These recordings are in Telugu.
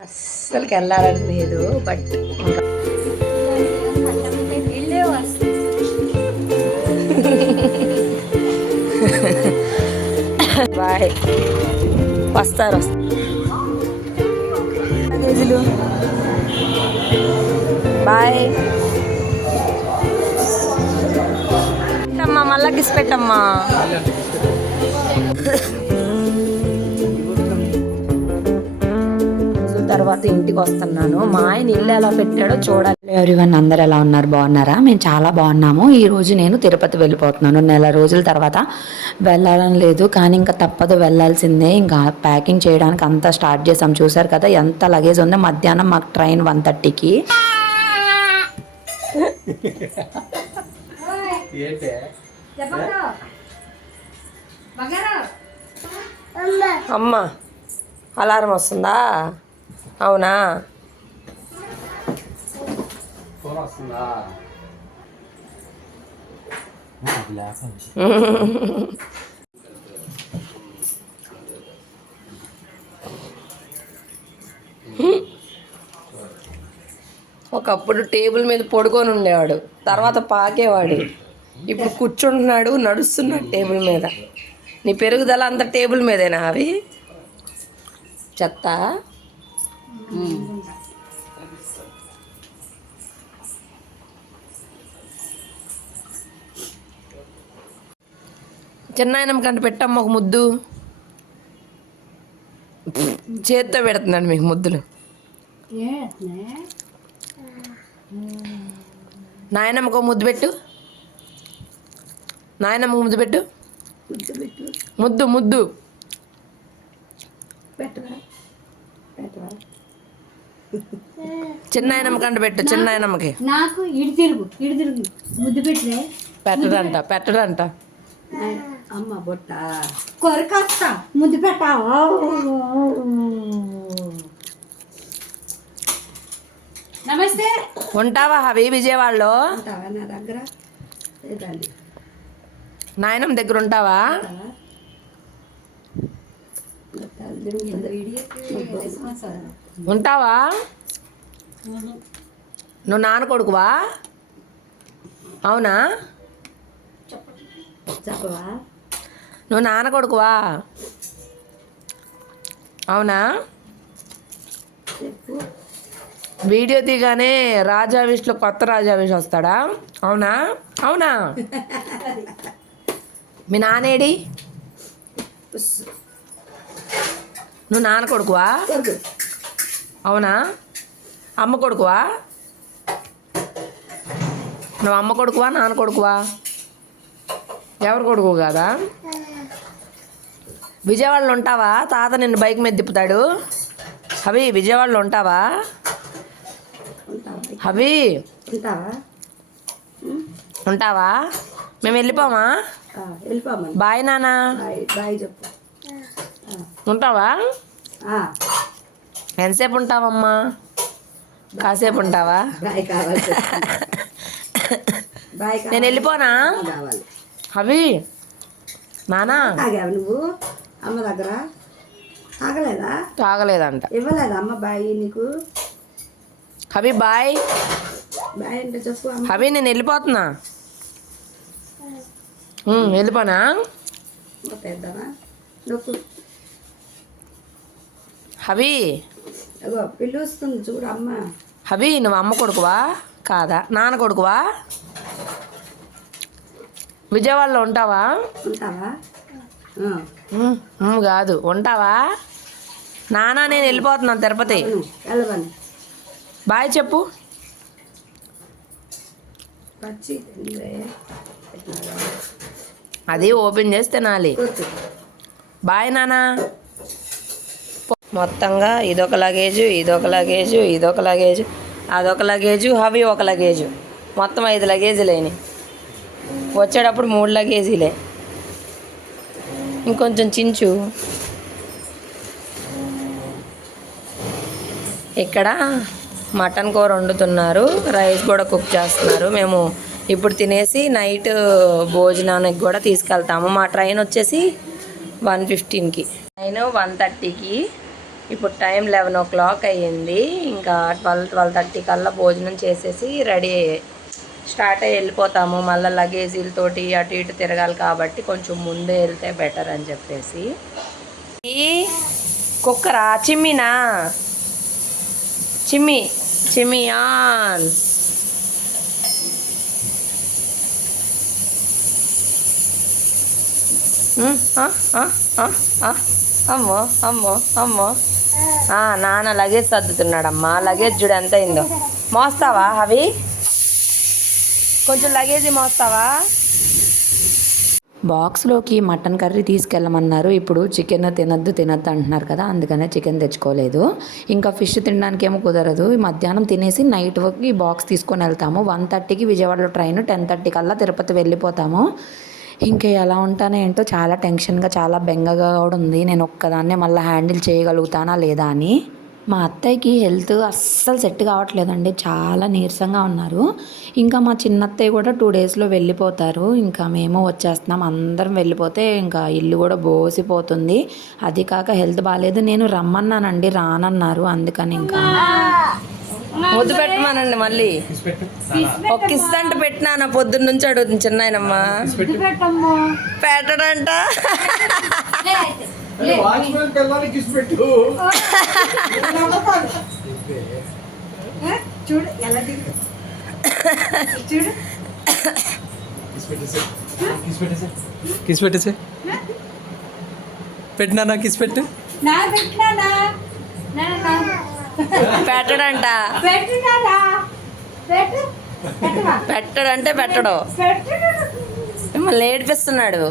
అస్సలకి వెళ్ళాలని లేదు బట్ ఇంకా బాయ్. వస్తారు కేజీలు బాయ్. పెట్టమ్మా మళ్ళా కిస్ పెట్టమ్మా. తర్వాత ఇంటికి వస్తున్నాను. మా ఆయన ఇల్లు ఎలా పెట్టాడో చూడాలి. ఎవరివన్ అందరు ఎలా ఉన్నారు? బాగున్నారా? మేము చాలా బాగున్నాము. ఈ రోజు నేను తిరుపతి వెళ్ళిపోతున్నాను. నెల రోజుల తర్వాత వెళ్ళాలని లేదు కానీ ఇంకా తప్పదు వెళ్ళాల్సిందే. ఇంకా ప్యాకింగ్ చేయడానికి అంతా స్టార్ట్ చేసాం చూసారు కదా ఎంత లగేజ్ ఉందో. మధ్యాహ్నం మాకు ట్రైన్ వన్ థర్టీకి అమ్మ అలారం వస్తుందా? అవునా? ఒకప్పుడు టేబుల్ మీద పడుకొని ఉండేవాడు. తర్వాత పాకేవాడు. ఇప్పుడు కూర్చుంటున్నాడు నడుస్తున్నాడు టేబుల్ మీద. నీ పెరుగుదల అంత టేబుల్ మీదేనా అవి? చెత్త? చిన్నాయనం కంట పెట్టమ్మ ఒక ముద్దు. చేత్తో పెడుతున్నాడు మీకు ముద్దులు. నాయనమ్మకు ముద్దు పెట్టు. నాయనమ్మకు ముద్దు పెట్టు. ముద్దు ముద్దు చిన్నాయనమ్మ కంట పెట్టు చిన్నాయనమ్మకి నాకు ఇడి తిరుగు ఇడి తిరుగు ముద్దు పెట్టలే పెట్టడంట పెట్టడంట అమ్మ బొట్ట కొరకొస్తా ముద్దు పెట్టా నమస్తే ఉంటావా అవి విజయవాడలో ఉంటావా నా దగ్గర నాయనమ్మ దగ్గర ఉంటావా ఉంటావా? నువ్వు నాన్న కొడుకువా? అవునా? చెప్పవా? నువ్వు నాన్న కొడుకువా? అవునా? వీడియో తీగానే రాజావిష్లో కొత్త రాజావిష్ వస్తాడా? అవునా? అవునా? మీ నానేడి నువ్వు నాన్న కొడుకువా? కొడుకు. అవునా? అమ్మ కొడుకువా? నువ్వు అమ్మ కొడుకువా నాన్న కొడుకువా? ఎవరు కొడుకు కాదా? విజయవాడలో ఉంటావా? తాత నిన్ను బైక్ మీద తిప్పుతాడు. అవి విజయవాడలో ఉంటావా? అవి ఉంటావా? మేము వెళ్ళిపోమా? బాయ్ చెప్పు. ఉంటావా? ఎంతసేపు ఉంటావమ్మా? కాసేపు ఉంటావా? నేను వెళ్ళిపోనా? అవి నానా? నువ్వు? అమ్మ దగ్గర? తాగలేదా తాగలేదంట ఇవ్వలేదా అమ్మ బాయ్ నీకు? అవి బాయ్. బాయ్ అంటే చెప్పు అవి నేను వెళ్ళిపోతున్నా. వెళ్ళిపోనా? పెద్దవా నొక్కు. అవి అగో పిలుస్తుంది చూడు అమ్మ. అవి నువ్వు అమ్మ కొడుకువా? కాదా. నాన్న కొడుకువా? విజయవాడలో ఉంటావా? ఉంటావా? కాదు. ఉంటావా? నాన్న నేను వెళ్ళిపోతున్నాను తిరుపతి. బాయ్ చెప్పు. అది ఓపెన్ చేసి తినాలి. బాయ్ నానా మొత్తంగా ఇదొక లగేజు ఇదొక లగేజు ఇదొక లగేజు అదొక లగేజు అవి ఒక లగేజు మొత్తం ఐదు లగేజీలేని వచ్చేటప్పుడు మూడు లగేజీలే ఇంకొంచెం చించు. ఇక్కడ మటన్ కూర వండుతున్నారు రైస్ కూడా కుక్ చేస్తున్నారు. మేము ఇప్పుడు తినేసి నైట్ భోజనానికి కూడా తీసుకెళ్తాము. మా ట్రైన్ వచ్చేసి వన్ ఫిఫ్టీన్కి. నేను వన్ థర్టీకి. ఇప్పుడు టైం లెవెన్ ఓ క్లాక్ అయ్యింది. ఇంకా ట్వెల్వ్ ట్వెల్వ్ థర్టీ కల్లా భోజనం చేసేసి రెడీ స్టార్ట్ అయ్యి వెళ్ళిపోతాము. మళ్ళీ లగేజీలతోటి అటు ఇటు తిరగాలి కాబట్టి కొంచెం ముందే వెళ్తే బెటర్ అని చెప్పేసి. ఈ కుక్కరా? చిమ్మినా? చిమ్మి చిమ్మి ఆన్ అమ్మో అమ్మో అమ్మో. నాన్న లగేజ్ సర్దుతున్నాడమ్మా. లగేజ్ చూడు ఎంత అయిందో. మోస్తావా అవి కొంచెం లగేజ్ మోస్తావా? బాక్స్లోకి మటన్ కర్రీ తీసుకెళ్ళమన్నారు. ఇప్పుడు చికెన్ తినద్దు తినద్దు అంటున్నారు కదా. అందుకనే చికెన్ తెచ్చుకోలేదు. ఇంకా ఫిష్ తినడానికి ఏమో కుదరదు మధ్యాహ్నం తినేసి నైట్ ఈ బాక్స్ తీసుకొని వెళ్తాము. వన్ థర్టీకి విజయవాడలో ట్రైన్ టెన్ థర్టీ కల్లా తిరుపతి వెళ్ళిపోతాము. ఇంకా ఎలా ఉంటానో ఏంటో చాలా టెన్షన్గా చాలా బెంగగా కూడా ఉంది. నేను ఒక్కదాన్నే మళ్ళీ హ్యాండిల్ చేయగలుగుతానా లేదా అని. మా అత్తయ్యకి హెల్త్ అస్సలు సెట్ కావట్లేదండి. చాలా నీరసంగా ఉన్నారు. ఇంకా మా చిన్నత్తయ్య కూడా టూ డేస్లో వెళ్ళిపోతారు. ఇంకా మేము వచ్చేస్తున్నాం. అందరం వెళ్ళిపోతే ఇంకా ఇల్లు కూడా బోసిపోతుంది. అది కాక హెల్త్ బాగాలేదు నేను రమ్మన్నానండి రానన్నారు. అందుకని ఇంకా ముద్దు పెట్టమనండి మళ్ళీ. ఒక కిస్ అంటే పెట్టినా పొద్దున్న నుంచి అడుగుతుంది చిన్నాయనమ్మా. పెట్టడంట. చూడు ఎలా చూడు. కిస్ పెట్టేసే కిస్ పెట్టినా పెట్టు నా పెట్టినానా నా నా. పెట్టడంట. పెట్టినానా పెట్టు. పెట్టవా? పెట్టడంటే పెట్టడు. పెట్టు మిమ్మల్ని ఏడిపిస్తున్నాడు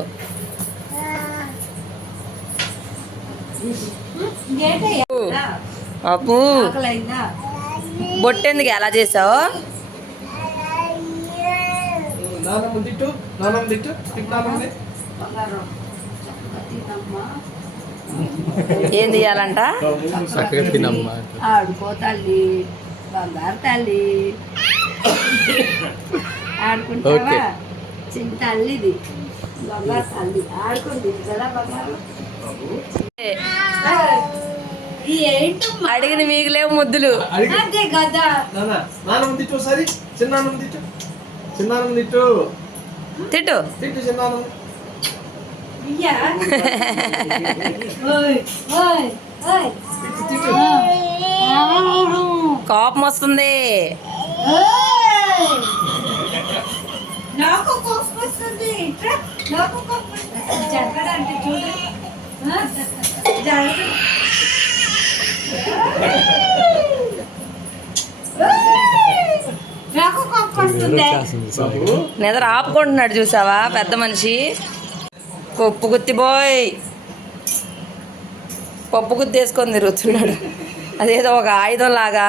అప్పు ఆకలైందా? బొట్టెందుకు ఎలా చేసావు? నానమ్మ తిట్టు నానమ్మ తిట్టు తిట్టు నానమ్మ. ఏం తీయాలంట? తినమ్మా. ఆడుకో తల్లి బంగారు తల్లి. ఆడుకుంటావా. చిన్న తల్లిది బంగారు తల్లి. ఆడుకుంది. కదా బంగారు. అడిగిన మీకు లేవు ముద్దులు. అడిగి అదే కదా. తిట్టు ఒకసారి. తిట్టు. చిన్నానమ్మ తిట్టు. తిట్టు. కోపం వస్తుంది! నాకు కోపం నాకు కోపం జరగదంటే చూడు? జరగదు. నిద్ర ఆపుకుంటున్నాడు చూసావా? పెద్ద మనిషి. పప్పు గుత్తి బోయ్. పప్పు గుత్తి వేసుకొని తిరుగుతున్నాడు. అదేదో ఒక ఆయుధం లాగా.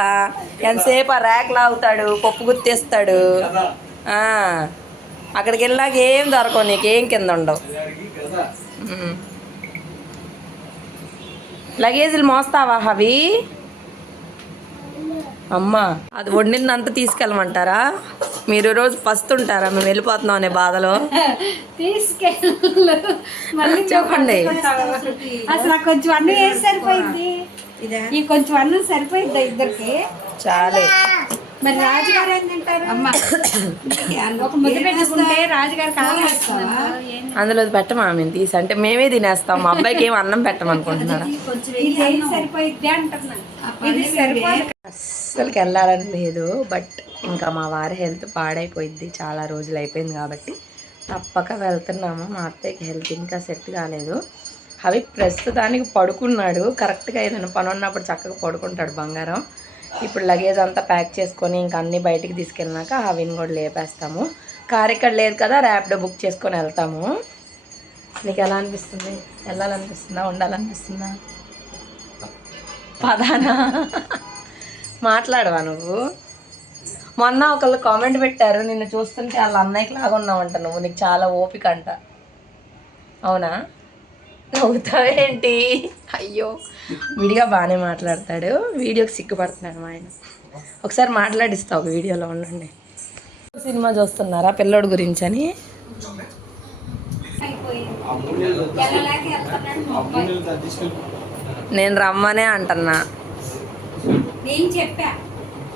ఎంతసేపు ఆ ర్యాక్ లాగుతాడు పప్పు గుత్తేస్తాడు అక్కడికి వెళ్ళాక ఏం దొరకవు నీకు ఏం కింద ఉండవు. లగేజీలు మోస్తావా అవి అమ్మా అది వండిందంతా తీసుకెళ్ళమంటారా? మీరు రోజు పస్తుంటారా మేము వెళ్ళిపోతున్నాం అనే బాధలో. తీసుకెళ్ళు. మళ్ళీ చెప్పండి. అసలు కొంచెం అన్నం ఏం సరిపోయింది? ఈ కొంచెం అన్నం సరిపోయిందా ఇద్దరికి? చాలే. మరి రాజుగారు ఏం తింటారు? అమ్మ. ఒక ముద్ద పెట్టుకుంటే రాజుగారు కావాలా అందులో పెట్టమా మేము తీసి? అంటే మేమే తినేస్తాం మా అబ్బాయికి ఏం అన్నం సరిపోదు. అస్సలకి వెళ్ళాలని లేదు బట్ ఇంకా మా వారి హెల్త్ పాడైపోయింది చాలా రోజులు అయిపోయింది కాబట్టి తప్పక వెళ్తున్నాము. మా అత్తయ్యకి హెల్త్ ఇంకా సెట్ కాలేదు. అవి ప్రస్తుతానికి పడుకున్నాడు కరెక్ట్గా ఏదైనా పని ఉన్నప్పుడు చక్కగా పడుకుంటాడు బంగారం. ఇప్పుడు లగేజ్ అంతా ప్యాక్ చేసుకొని ఇంకా అన్ని బయటికి తీసుకెళ్ళినాక అవిని కూడా లేపేస్తాము. కార్ ఇక్కడ లేదు కదా ర్యాపిడో బుక్ చేసుకొని వెళ్తాము. నీకు ఎలా అనిపిస్తుంది? వెళ్ళాలనిపిస్తుందా? ఉండాలనిపిస్తుందా? పదానా? మాట్లాడవా నువ్వు? మొన్న ఒకళ్ళు కామెంట్ పెట్టారు నిన్ను చూస్తుంటే వాళ్ళ అన్నయ్యకి లాగా ఉన్నావంట నువ్వు. నీకు చాలా ఓపిక అంట. అవునా? నవ్వుతావేంటి అయ్యో. విడిగా బాగానే మాట్లాడతాడు. వీడియోకి సిగ్గుపడుతున్నాడు మా ఆయన. ఒకసారి మాట్లాడిస్తా ఒక వీడియోలో ఉండండి. సినిమా చూస్తున్నారా పిల్లోడు గురించి అని. నేను రమ్మనే అంటున్నా. నేను చెప్పా.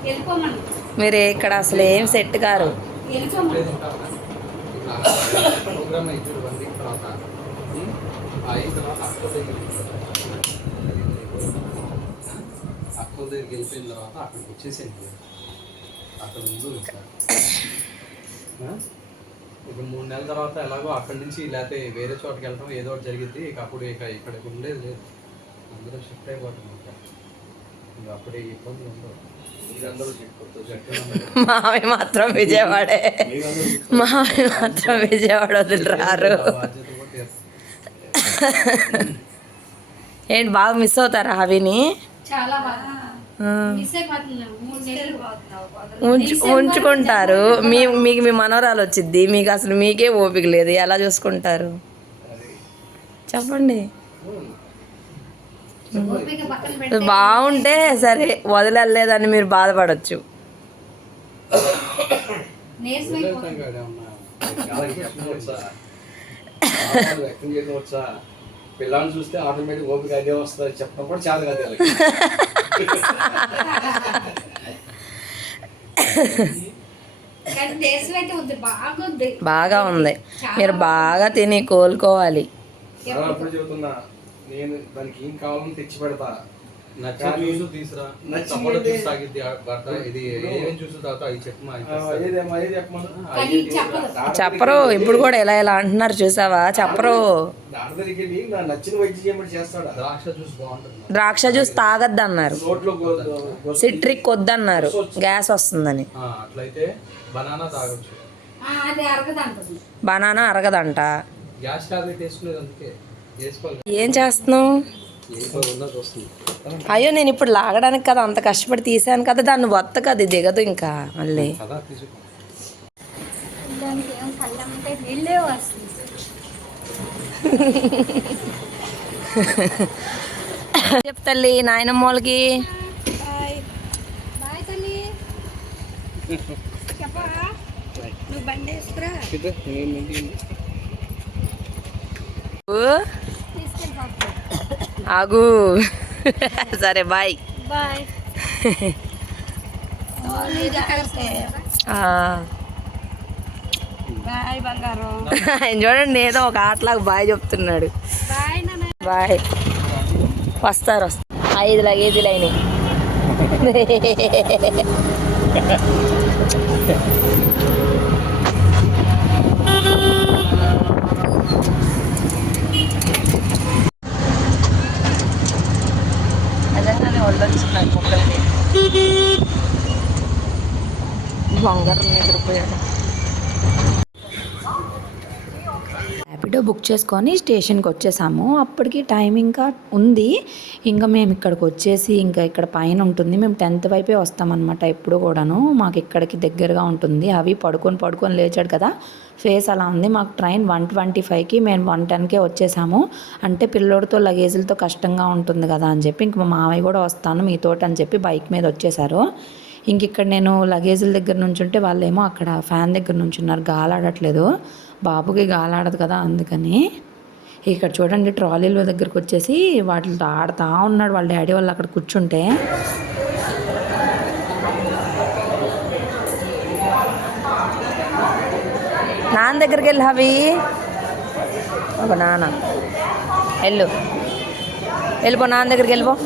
వెళ్ళిపోమను. మీరు ఇక్కడ అసలు ఏం సెట్ కారు వెళ్ళిపోమను ప్రోగ్రామ్ అయిపోయి వన్ వీక్ తర్వాత ఉమ్, అయిన తర్వాత అక్క అక్క దగ్గరికి వెళ్ళిపోయిన తర్వాత అక్కడికి వచ్చేసేయండి అక్కడ ముందు ఇప్పుడు మూడు నెలల తర్వాత ఎలాగో అక్కడి నుంచి లేకపోతే వేరే చోటకి వెళ్ళడం ఏదో ఒకటి జరిగింది ఇక అప్పుడు ఇక ఇక్కడికి ఉండేది లేదు అందరూ షిఫ్ట్ అయిపోతాం ఇంకా ఇంకా అప్పుడే ఇబ్బందులు ఉండవు మావి మాత్రం విజయవాడే. మావి మాత్రం విజయవాడ వదిలి రారు ఏంటి బాగా మిస్ అవుతారా అవిని ఉంచుకుంటారు. మీ మీకు మీ మనవరాలు వచ్చింది మీకు అసలు మీకే ఓపిక లేదు. ఎలా చూసుకుంటారు? చెప్పండి. బాగుంటే సరే వదిలేదని మీరు బాధపడచ్చు. వ్యక్తం చేయడం వచ్చా? పిల్లల్ని చూస్తే ఆటోమేటిక్ ఓపిక అదే వస్తుంది. చెప్పడం కూడా చాలా కదా బాగా ఉంది. మీరు బాగా తిని కోలుకోవాలి. నేను దానికి ఏం కావాలని తెచ్చి పెడతా. చెప్పరు. ఇప్పుడు కూడా ఇలా ఇలా అంటున్నారు చూసావా? చెప్పరు. ద్రాక్ష జ్యూస్ బాగుంటుంది. ద్రాక్ష జ్యూస్ తాగద్దు అన్నారు సిట్రిక్ వద్దన్నారు. గ్యాస్ వస్తుందని. బనానా తాగొచ్చు. ఆ, అది అరగదు అంటుంది బనానా అరగదంట. ఏం చేస్తున్నావు? అయ్యో నేను ఇప్పుడు లాగడానికి కదా అంత కష్టపడి తీసాను కదా దాన్ని వత్త కదా దిగదు ఇంకా మళ్ళీ. కదా తీసుకో దానికి ఏం కళ్ళంటే నీళ్ళే వస్తుంది చెప్తల్లి నాయనమ్మ వాళ్ళకి నువ్వు బండి వేసుకురా తీసుకెళ్ళిపోతా ఆగు. సరే బాయ్. బాయ్. ఆ. బాయ్ బంగారం. ఆయన చూడండి ఏదో ఒక ఆటలాగా బాయ్ చెప్తున్నాడు. బాయ్. వస్తారు వస్తారు. ఐదు లగేజీలు అయినాయి. sekali mobil ini banggar nih truk Rapido book చేసుకొని స్టేషన్కి వచ్చేసాము. అప్పటికి టైం ఇంకా ఉంది. ఇంకా మేము ఇక్కడికి వచ్చేసి ఇంకా ఇక్కడ పైన ఉంటుంది. మేము టెన్త్ వైపే వస్తామన్నమాట ఎప్పుడు కూడాను. మాకు ఇక్కడికి దగ్గరగా ఉంటుంది. అవి పడుకొని పడుకొని లేచాడు కదా. ఫేస్ అలా ఉంది. మాకు ట్రైన్ వన్ ట్వంటీ ఫైవ్కి మేము వన్ టెన్కే వచ్చేసాము. అంటే పిల్లోడితో లగేజీలతో కష్టంగా ఉంటుంది కదా అని చెప్పి ఇంక మా మామయ్య కూడా వస్తాను మీతోటి అని చెప్పి బైక్ మీద వచ్చేసారు. ఇంక ఇక్కడ నేను లగేజీల దగ్గర నుంచి ఉంటే వాళ్ళేమో అక్కడ ఫ్యాన్ దగ్గర నుంచి ఉన్నారు. గాలాడట్లేదు. బాబుకి గాలాడదు కదా అందుకని ఇక్కడ చూడండి ట్రాలీల దగ్గరకు వచ్చేసి వాటితో ఆడుతా ఉన్నాడు వాళ్ళ డాడీ వాళ్ళు అక్కడ కూర్చుంటే. నాన్న దగ్గరికి వెళ్ళి అవి ఒక నాన్న. వెళ్ళు. వెళ్ళిపో నాన్న దగ్గరికి వెళ్ళిపో.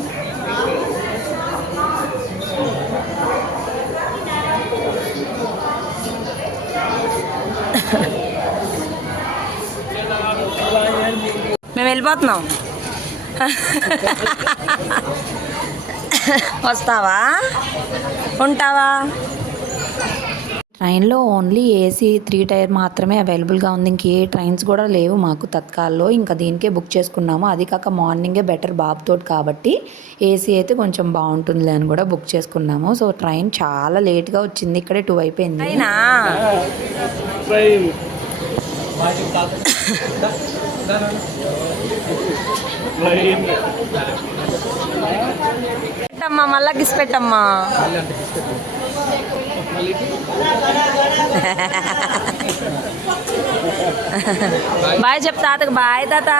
వెళ్ళిపోతున్నాం వస్తావా? ఉంటావా? ట్రైన్లో ఓన్లీ ఏసీ త్రీ టైర్ మాత్రమే అవైలబుల్గా ఉంది. ఇంకే ట్రైన్స్ కూడా లేవు మాకు తత్కాల్లో. ఇంకా దీనికే బుక్ చేసుకున్నాము. అది కాక మార్నింగే బెటర్ బాబుతోటి కాబట్టి ఏసీ అయితే కొంచెం బాగుంటుంది అని కూడా బుక్ చేసుకున్నాము. సో ట్రైన్ చాలా లేట్గా వచ్చింది. ఇక్కడే టూ అయిపోయింది పెట్టమ్మా మళ్ళా గిస్ పెట్టమ్మా. బాయ్ చెప్ తాతకు బాయ్ తాత.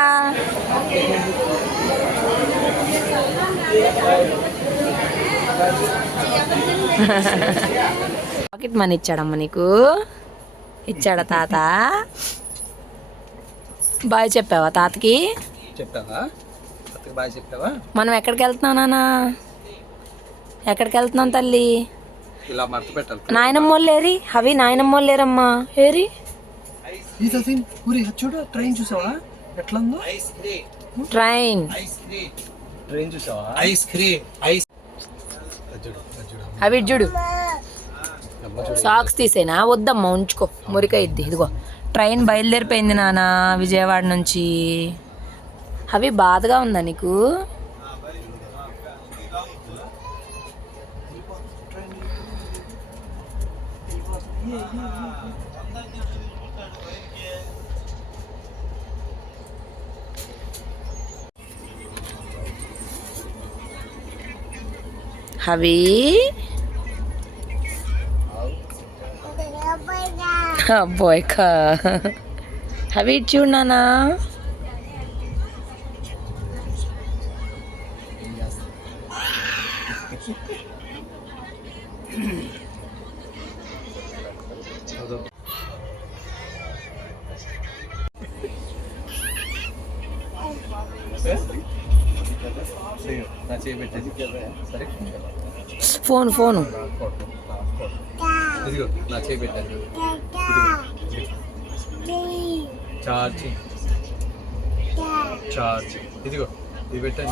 పాకెట్ మనీ ఇచ్చాడమ్మ నీకు. ఇచ్చాడా తాత? బాయ్ చెప్పావా తాతకి? చెప్పావా? చెప్పావా? మనం ఎక్కడికి వెళ్తున్నాం నాన్న? ఎక్కడికి వెళ్తున్నాం తల్లి? ఇలా మడత పెట్టాలి. నాయనమ్మ వాళ్ళు ఏరి? అవి నాయనమ్మ వాళ్ళు లేరమ్మా ఏరి చూడు ట్రైన్ చూసావా? ఎట్లా ఉందో ట్రైన్. ట్రైన్ చూసావా? Ice cream. ఐస్ అవి చూడు. సాక్స్ తీసేనా? వద్దమ్మా ఉంచుకో. మురిక ఇద్ది. ఇదిగో. ట్రైన్ బయలుదేరిపోయింది నాన్న విజయవాడ నుంచి. అవి బాధగా ఉందా నీకు? అవి అబ్బాయి కా. అవి చూడనా చూడు ఫోన్ ఫోను. నా చేయి పెట్టాను. చార్జింగ్ చార్జ్ ఇదిగో ఇది పెట్టాను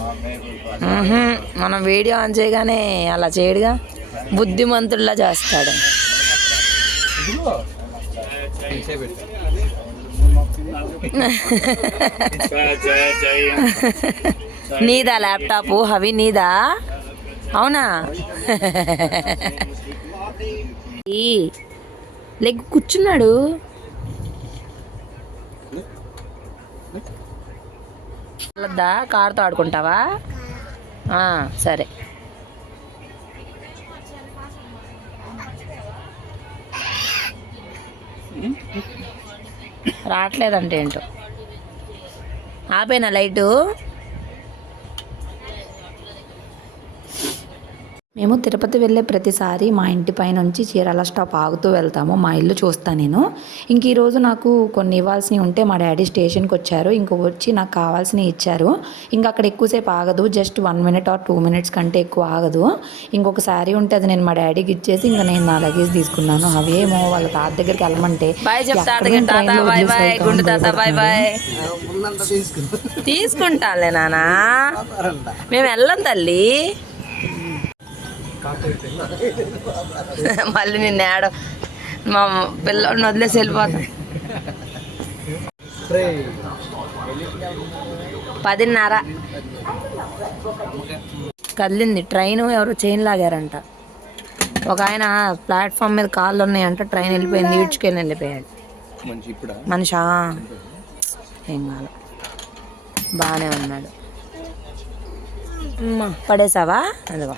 మ్హూ. మనం వీడియో ఆన్ చేయగానే అలా చేయడుగా? బుద్ధిమంతుల్లా చేస్తాడు. నీదా ల్యాప్టాప్? హవి నీదా? అవునా? ఈ, లెగ్ కూర్చున్నాడు. వెళ్ళొద్దా కారుతో ఆడుకుంటావా? సరే. రావట్లేదంటే ఏంటో ఆపేనా లైటు? మేము తిరుపతి వెళ్ళే ప్రతిసారి మా ఇంటి పై నుంచి చీరాల స్టాప్ ఆగుతూ వెళ్తాము. మా ఇల్లు చూస్తా నేను. ఇంక ఈరోజు నాకు కొన్ని ఇవ్వాల్సినవి ఉంటే మా డాడీ స్టేషన్కి వచ్చారు. ఇంక వచ్చి నాకు కావాల్సినవి ఇచ్చారు. ఇంక అక్కడ ఎక్కువసేపు ఆగదు. Just one minute or two minutes కంటే ఎక్కువ ఆగదు. ఇంకొక శారీ ఉంటే అది నేను మా డాడీకి ఇచ్చేసి ఇంకా నేను నా లగేజ్ తీసుకున్నాను. అవేమో వాళ్ళ తాత దగ్గరికి వెళ్ళమంటే తీసుకుంటాలే నానా. మేము వెళ్ళం తల్లి. మళ్ళీ నిన్న ఏడ మా పిల్లోడిని వదిలేసి వెళ్ళిపోతాం. పదిన్నర. కదిలింది. ట్రైన్ ఎవరు చైన్ లాగారంట. ఒక ఆయన ప్లాట్ఫామ్ మీద కాళ్ళు ఉన్నాయంట ట్రైన్ వెళ్ళిపోయింది ఈడ్చుకెళ్ళి వెళ్ళిపోయాడు. మనిషా? ఏం కాదు. బాగానే ఉన్నాడు. పడేసావా? అదిగో.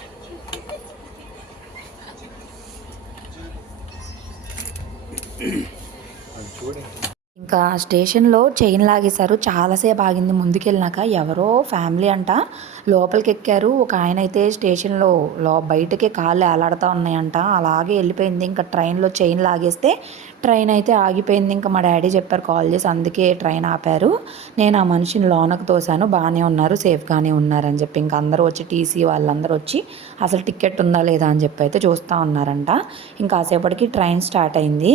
ఇంకా స్టేషన్లో చైన్ లాగేశారు. చాలాసేపు ఆగింది. ముందుకెళ్ళినాక ఎవరో ఫ్యామిలీ అంట లోపలికి ఎక్కారు ఒక ఆయన అయితే స్టేషన్లో లో బయటకే కాళ్ళు ఏలాడుతూ ఉన్నాయంట. అలాగే వెళ్ళిపోయింది. ఇంకా ట్రైన్లో చైన్ లాగేస్తే ట్రైన్ అయితే ఆగిపోయింది. ఇంకా మా డాడీ చెప్పారు కాల్ చేసి అందుకే ట్రైన్ ఆపారు. నేను ఆ మనిషిని లోనకు తోశాను. బాగానే ఉన్నారు సేఫ్గానే ఉన్నారని చెప్పి. ఇంకా అందరూ వచ్చి టీసీ వాళ్ళందరూ వచ్చి అసలు టికెట్ ఉందా లేదా? అని చెప్పి అయితే చూస్తూ ఉన్నారంట. ఇంకా కాసేపటికి ట్రైన్ స్టార్ట్ అయింది.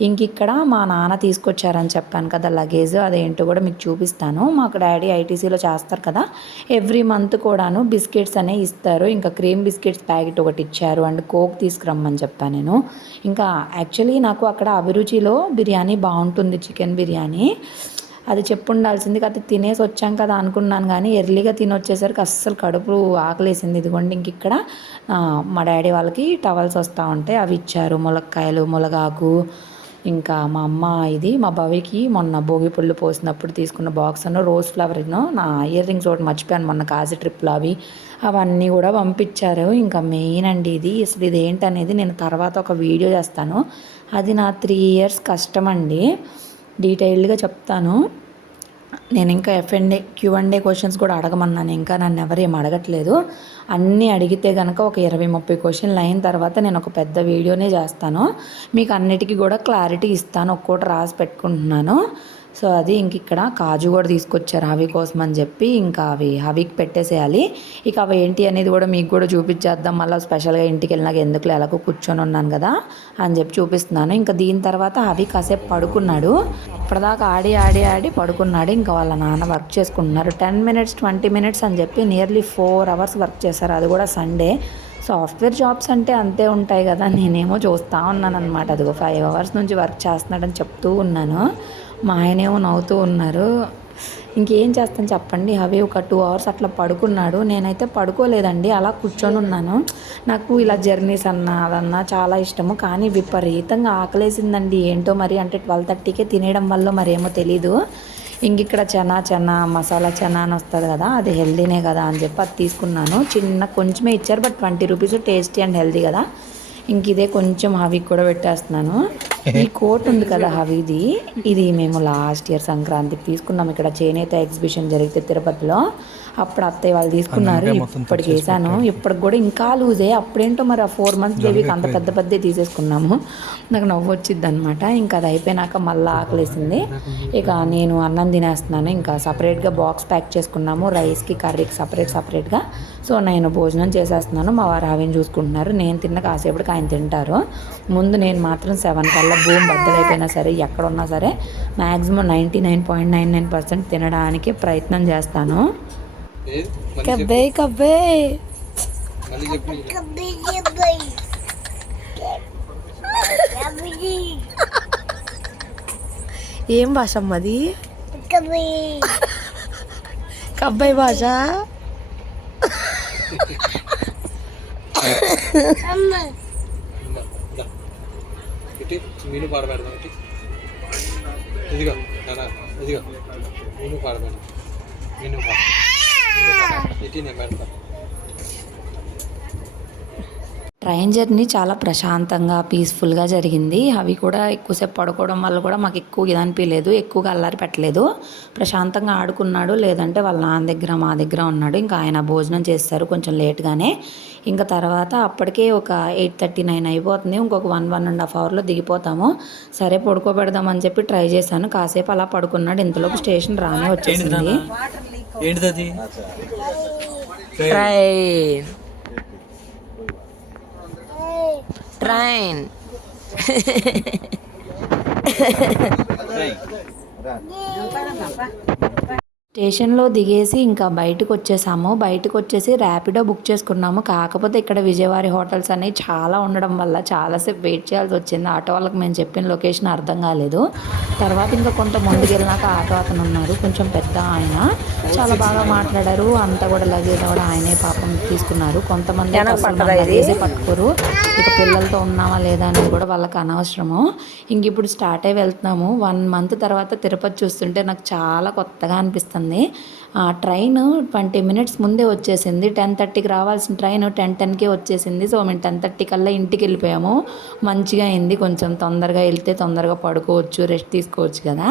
ఇంక ఇక్కడ మా నాన్న తీసుకొచ్చారని చెప్పాను కదా లగేజ్ అదేంటో కూడా మీకు చూపిస్తాను. మాకు డాడీ ఐటీసీలో చేస్తారు కదా ఎవ్రీ మంత్ కూడాను బిస్కెట్స్ అనేవి ఇస్తారు. ఇంకా క్రీమ్ బిస్కెట్స్ ప్యాకెట్ ఒకటి ఇచ్చారు. అండ్ కోక్ తీసుకురమ్మని చెప్పాను నేను. ఇంకా యాక్చువల్లీ నాకు అక్కడ అభిరుచిలో బిర్యానీ బాగుంటుంది చికెన్ బిర్యానీ. అది చెప్పుండాల్సింది కాకపోతే తినేసి వచ్చాం కదా అనుకున్నాను కానీ ఎర్లీగా తిని వచ్చేసరికి అస్సలు కడుపు ఆకలేసింది. ఇదిగోండి ఇంక ఇక్కడ మా డాడీ వాళ్ళకి టవల్స్ వస్తూ ఉంటాయి అవి ఇచ్చారు. ములక్కాయలు ములగాకు ఇంకా మా అమ్మ ఇది మా బావికి మొన్న భోగి పుళ్ళు పోసినప్పుడు తీసుకున్న బాక్స్ అను రోజ్ ఫ్లవర్ నా ఇయర్ రింగ్స్ ఒకటి మర్చిపోయాను మొన్న కాజీ ట్రిప్లో అవి. అవన్నీ కూడా పంపించారు. ఇంకా మెయిన్ అండి ఇది అసలు ఇది ఏంటనేది నేను తర్వాత ఒక వీడియో చేస్తాను. అది నా త్రీ ఇయర్స్ కష్టం అండి డీటెయిల్డ్గా చెప్తాను. నేను ఇంకా F and Q and A questions కూడా అడగమన్నాను. ఇంకా నన్ను ఎవరు ఏం అడగట్లేదు. అన్నీ అడిగితే కనుక ఒక ఇరవై ముప్పై క్వశ్చన్లు అయిన తర్వాత నేను ఒక పెద్ద వీడియోనే చేస్తాను. మీకు అన్నిటికీ కూడా క్లారిటీ ఇస్తాను. ఒక్కోటి రాసి పెట్టుకుంటున్నాను. సో అది ఇంక ఇక్కడ కాజు కూడా తీసుకొచ్చారు అవి కోసం అని చెప్పి ఇంకా అవి హవికి పెట్టేసేయాలి. ఇక అవి ఏంటి అనేది కూడా మీకు కూడా చూపించేద్దాం. మళ్ళీ స్పెషల్గా ఇంటికి వెళ్ళినాక ఎందుకు ఎలాగో కూర్చొని ఉన్నాను కదా అని చెప్పి చూపిస్తున్నాను. ఇంకా దీని తర్వాత అవి కాసేపు పడుకున్నాడు. ఇప్పటిదాకా ఆడి ఆడి ఆడి పడుకున్నాడు. ఇంకా వాళ్ళ నాన్న వర్క్ చేసుకుంటున్నారు. టెన్ మినిట్స్ ట్వంటీ మినిట్స్ అని చెప్పి నియర్లీ ఫోర్ అవర్స్ వర్క్ చేశారు. అది కూడా సండే. సాఫ్ట్వేర్ జాబ్స్ అంటే అంతే ఉంటాయి కదా. నేనేమో చూస్తూ ఉన్నాను అనమాట అదిగో ఫైవ్ అవర్స్ నుంచి వర్క్ చేస్తున్నాడని చెప్తూ ఉన్నాను. మా ఆయనేమో నవ్వుతూ ఉన్నారు. ఇంకేం చేస్తాను చెప్పండి. అవి ఒక టూ అవర్స్ అట్లా పడుకున్నాడు. నేనైతే పడుకోలేదండి. అలా కూర్చొని ఉన్నాను. నాకు ఇలా జర్నీస్ అన్నా అదన్నా చాలా ఇష్టము. కానీ విపరీతంగా ఆకలేసిందండి. ఏంటో మరి అంటే ట్వెల్వ్ థర్టీకే తినేయడం వల్ల మరేమో తెలీదు. ఇంక ఇక్కడ చనా చనా మసాలా చనా అని వస్తుంది కదా అది హెల్దీనే కదా అని చెప్పి అది తీసుకున్నాను. చిన్న కొంచెమే ఇచ్చారు. But twenty rupees tasty and healthy కదా. ఇంక ఇదే కొంచెం హవీకి కూడా పెట్టేస్తున్నాను. ఈ కోట్ ఉంది కదా హవీది. ఇది మేము లాస్ట్ ఇయర్ సంక్రాంతికి తీసుకున్నాం. ఇక్కడ చేనేత ఎగ్జిబిషన్ జరిగితే తిరుపతిలో. అప్పుడు అత్తయ్య వాళ్ళు తీసుకున్నారు. ఇప్పటికి వేసాను ఇప్పటికి కూడా ఇంకా లూజే. అప్పుడేంటో మరి ఆ ఫోర్ మంత్స్ బేబీకి అంత పెద్ద పెద్ద తీసేసుకున్నాము. నాకు నవ్వు వచ్చింది అనమాట ఇంకా అది అయిపోయినాక మళ్ళీ ఆకలేసింది. ఇక నేను అన్నం తినేస్తున్నాను. ఇంకా సపరేట్గా బాక్స్ ప్యాక్ చేసుకున్నాము. రైస్కి కర్రీకి సపరేట్ సపరేట్గా సో నేను భోజనం చేసేస్తున్నాను. మా వారు ఆవిని చూసుకుంటున్నారు. నేను తిన్న కాసేపటికి ఆయన తింటారు. ముందు నేను మాత్రం సెవెన్ కల్లా భూమి బద్దలైపోయినా సరే ఎక్కడ ఉన్నా సరే maximum ninety nine point nine nine percent తినడానికి ప్రయత్నం చేస్తాను. కబ్బే కబ్బే మళ్ళీ చెప్పు ఏం భాష అమ్మది కబ్బాయి భాష ఇందా, ఇందా. ఇటు మీను పాడబెడదాం ఇటు ఇదిగో నాన్న ఇదిగో మీను పాడబెడదాం మీను పాడ మీను పాడ ఇటు నేను పెడతాను ట్రైన్ జర్నీ చాలా ప్రశాంతంగా పీస్ఫుల్గా జరిగింది. అవి కూడా ఎక్కువసేపు పడుకోవడం వల్ల కూడా మాకు ఎక్కువ ఇది అనిపించలేదు ఎక్కువగా అల్లారి పెట్టలేదు. ప్రశాంతంగా ఆడుకున్నాడు. లేదంటే వాళ్ళ నాన్న దగ్గర మా దగ్గర ఉన్నాడు. ఇంకా ఆయన భోజనం చేస్తారు కొంచెం లేట్గానే. ఇంకా తర్వాత అప్పటికే ఒక ఎయిట్ థర్టీ నైన్ అయిపోతుంది. ఇంకొక వన్ వన్ అండ్ హాఫ్ అవర్లో దిగిపోతాము. సరే పడుకోబెడదామని చెప్పి ట్రై చేశాను. కాసేపు అలా పడుకున్నాడు. ఇంతలోపు స్టేషన్ రానే వచ్చేసింది. ఏంటిది ట్రైన్. ట్రైన్. స్టేషన్లో దిగేసి ఇంకా బయటకు వచ్చేసాము బయటకు వచ్చేసి ర్యాపిడో బుక్ చేసుకున్నాము. కాకపోతే ఇక్కడ విజయవారి హోటల్స్ అనేవి చాలా ఉండడం వల్ల చాలాసేపు వెయిట్ చేయాల్సి వచ్చింది. ఆటో వాళ్ళకి మేము చెప్పిన లొకేషన్ అర్థం కాలేదు. తర్వాత ఇంకా కొంత ముందుకు వెళ్ళినాక ఆటో అతను ఉన్నారు. కొంచెం పెద్ద ఆయన. చాలా బాగా మాట్లాడారు. అంతా కూడా లగేజ్ కూడా ఆయనే పాపం తీసుకున్నారు. కొంతమంది? లగేజే పట్టుకోరు. ఇక పిల్లలతో ఉన్నామా లేదా అనేది కూడా వాళ్ళకి అనవసరము. ఇంక ఇప్పుడు స్టార్ట్ అయి వెళ్తున్నాము. వన్ మంత్ తర్వాత తిరుపతి చూస్తుంటే నాకు చాలా కొత్తగా అనిపిస్తుంది. ఆ ట్రైన్ ట్వంటీ మినిట్స్ ముందే వచ్చేసింది. టెన్ థర్టీకి రావాల్సిన ట్రైన్ టెన్ టెన్కే వచ్చేసింది. సో మేము టెన్ థర్టీ కల్లా ఇంటికి వెళ్ళిపోయాము. మంచిగా అయింది. కొంచెం తొందరగా వెళ్తే తొందరగా పడుకోవచ్చు రెస్ట్ తీసుకోవచ్చు కదా.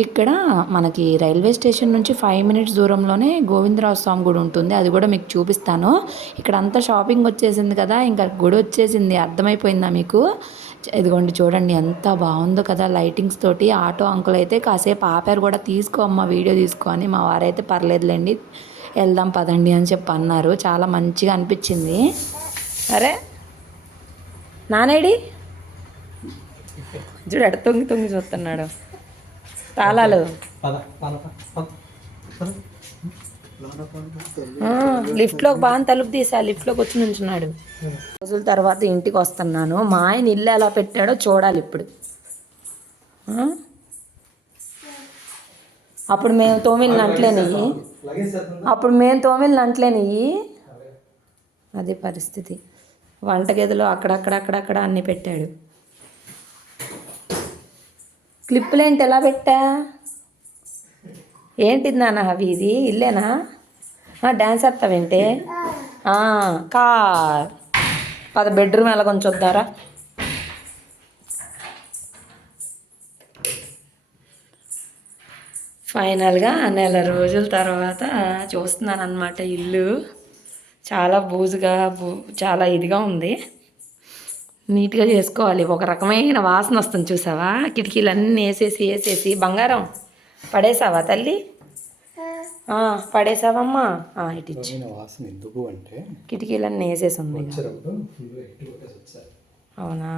ఇక్కడ మనకి రైల్వే స్టేషన్ నుంచి ఫైవ్ మినిట్స్ దూరంలోనే గోవిందరావు స్వామి గుడి ఉంటుంది. అది కూడా మీకు చూపిస్తాను. ఇక్కడ అంతా షాపింగ్ వచ్చేసింది కదా. ఇంకా గుడి వచ్చేసింది. అర్థమైపోయిందా మీకు? ఇదిగోండి చూడండి ఎంత బాగుందో కదా లైటింగ్స్ తోటి. ఆటో అంకుల్ అయితే కాసేపు ఆపారు కూడా తీసుకో అమ్మ వీడియో తీసుకో అని మా వారైతే పర్లేదులేండి వెళ్దాం పదండి అని చెప్పి అన్నారు. చాలా మంచిగా అనిపించింది. సరే నానేడి? చూడు అడు తొంగి తొంగి చూస్తున్నాడు. తాళాలు. లిఫ్ట్లోకి బాగా తలుపు తీసా లిఫ్ట్లోకి వచ్చి నుంచున్నాడు. రోజుల తర్వాత ఇంటికి వస్తున్నాను. మా ఆయన ఇల్లు ఎలా పెట్టాడో చూడాలి ఇప్పుడు. అప్పుడు మేము తోమిల్ అంట్లేనివి అప్పుడు మేము తోమిల్ అంట్లేనివి అదే పరిస్థితి. వంటగదిలో అక్కడక్కడ అక్కడక్కడ అన్నీ పెట్టాడు. క్లిప్పులు ఏంటి? ఎలా పెట్టా? ఏంటిది నాన్న అవి ఇది ఇల్లేనా? డ్యాన్స్ ఆడతావేంటి? కా కార్. పద బెడ్రూమ్ ఎలా కొంచెం వద్దారా ఫైనల్గా నెల రోజుల తర్వాత చూస్తున్నాను అనమాట ఇల్లు. చాలా బూజుగా బూ చాలా ఇదిగా ఉంది. నీట్గా చేసుకోవాలి. ఒక రకమైన వాసన వస్తుంది చూసావా? కిటికీలన్నీ వేసేసి వేసేసి బంగారం. పడేసావా తల్లి? ఆ, పడేసావమ్మా. ఆ, ఇటు వాసన ఎందుకు అంటే కిటికీలన్నీ వేసేసి ఉంది అవునా?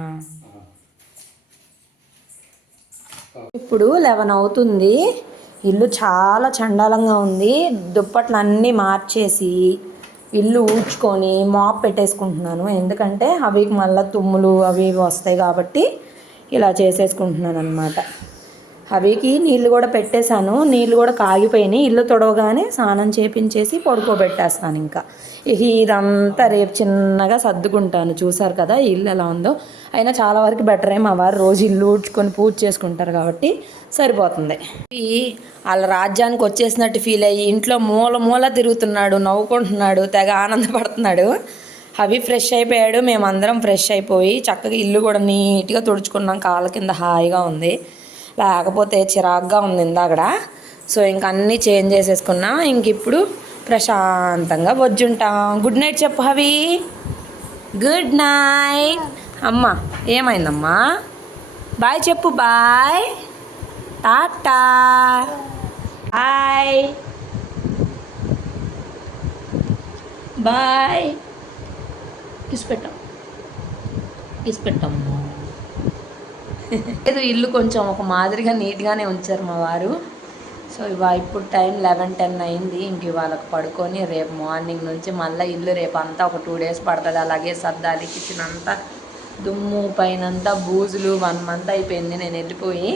ఇప్పుడు లెవెన్ అవుతుంది. ఇల్లు చాలా చండాలంగా ఉంది. దుప్పట్లు అన్నీ మార్చేసి ఇల్లు ఊడ్చుకొని మాప్ పెట్టేసుకుంటున్నాను. ఎందుకంటే అవి మళ్ళీ తుమ్ములు అవి వస్తాయి కాబట్టి ఇలా చేసేసుకుంటున్నాను అనమాట అవికి నీళ్ళు కూడా పెట్టేశాను. నీళ్ళు కూడా కాగిపోయినాయి. ఇల్లు తొడవగానే స్నానం చేపించేసి పడుకోబెట్టేస్తాను ఇంకా. ఇక ఇదంతా రేపు చిన్నగా సర్దుకుంటాను. చూసారు కదా ఇల్లు ఎలా ఉందో. అయినా చాలా వరకు బెటర్ ఏం మా వారు రోజు ఇల్లు ఊడ్చుకొని పూజ చేసుకుంటారు కాబట్టి సరిపోతుంది. వాళ్ళ రాజ్యానికి వచ్చేసినట్టు ఫీల్ అయ్యి ఇంట్లో మూల మూల తిరుగుతున్నాడు నవ్వుకుంటున్నాడు తెగ ఆనందపడుతున్నాడు. అవి ఫ్రెష్ అయిపోయాడు. మేమందరం ఫ్రెష్ అయిపోయి చక్కగా ఇల్లు కూడా నీట్గా తుడుచుకున్నాం. కాళ్ళ కింద హాయిగా ఉంది. లేకపోతే చిరాగ్గా ఉంది ఇందాకడ. సో ఇంక అన్నీ చేంజ్ చేసేసుకున్నా. ఇంక ఇప్పుడు ప్రశాంతంగా వజ్జుంటాం గుడ్ నైట్ చెప్పు హవి. గుడ్ నైట్ అమ్మా ఏమైందమ్మా? బాయ్ చెప్పు bye. Tata. Bye. Bye. Kiss పెట్టాం. కిస్ పెట్టాము లేదు ఇల్లు కొంచెం ఒక మాదిరిగా నీట్గానే ఉంచారు మా వారు. సో ఇవాళ ఇప్పుడు టైం లెవెన్ టెన్ అయింది. ఇంక ఇవాళకు పడుకొని రేపు మార్నింగ్ నుంచి మళ్ళీ ఇల్లు రేపు అంతా ఒక టూ డేస్ పడుతుంది. అలాగే సర్దాలి కిచెన్ అంతా దుమ్ము పైనంతా బూజులు వన్ మంత్ అయిపోయింది నేను వెళ్ళిపోయి.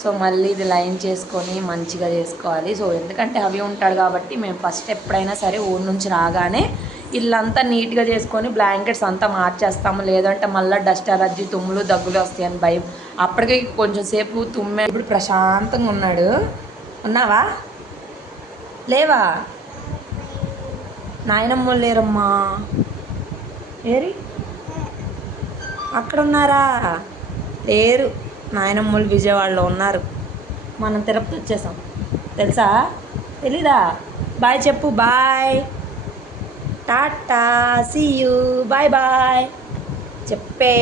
సో మళ్ళీ ఇది లైన్ చేసుకొని మంచిగా చేసుకోవాలి. సో ఎందుకంటే అవి ఉంటాడు కాబట్టి మేము ఫస్ట్ ఎప్పుడైనా సరే ఊరు నుంచి రాగానే ఇల్లంతా నీట్గా చేసుకొని బ్లాంకెట్స్ అంతా మార్చేస్తాము. లేదంటే మళ్ళీ డస్ట్ అరజ్జి తుమ్ములు దగ్గులు వస్తాయని భయం. అప్పటికే కొంచెం సేపు తుమ్మే ఇప్పుడు ప్రశాంతంగా ఉన్నాడు. ఉన్నావా? లేవా? నాయనమ్మ లేరమ్మా. ఏరి? అక్కడ ఉన్నారా లేరు నాయనమ్మలు విజయవాడలో ఉన్నారు. మనం తిరుపతి వచ్చేసాం. తెలుసా? తెలీదా? బాయ్ చెప్పు. Bye. Tata see you bye bye చెప్పే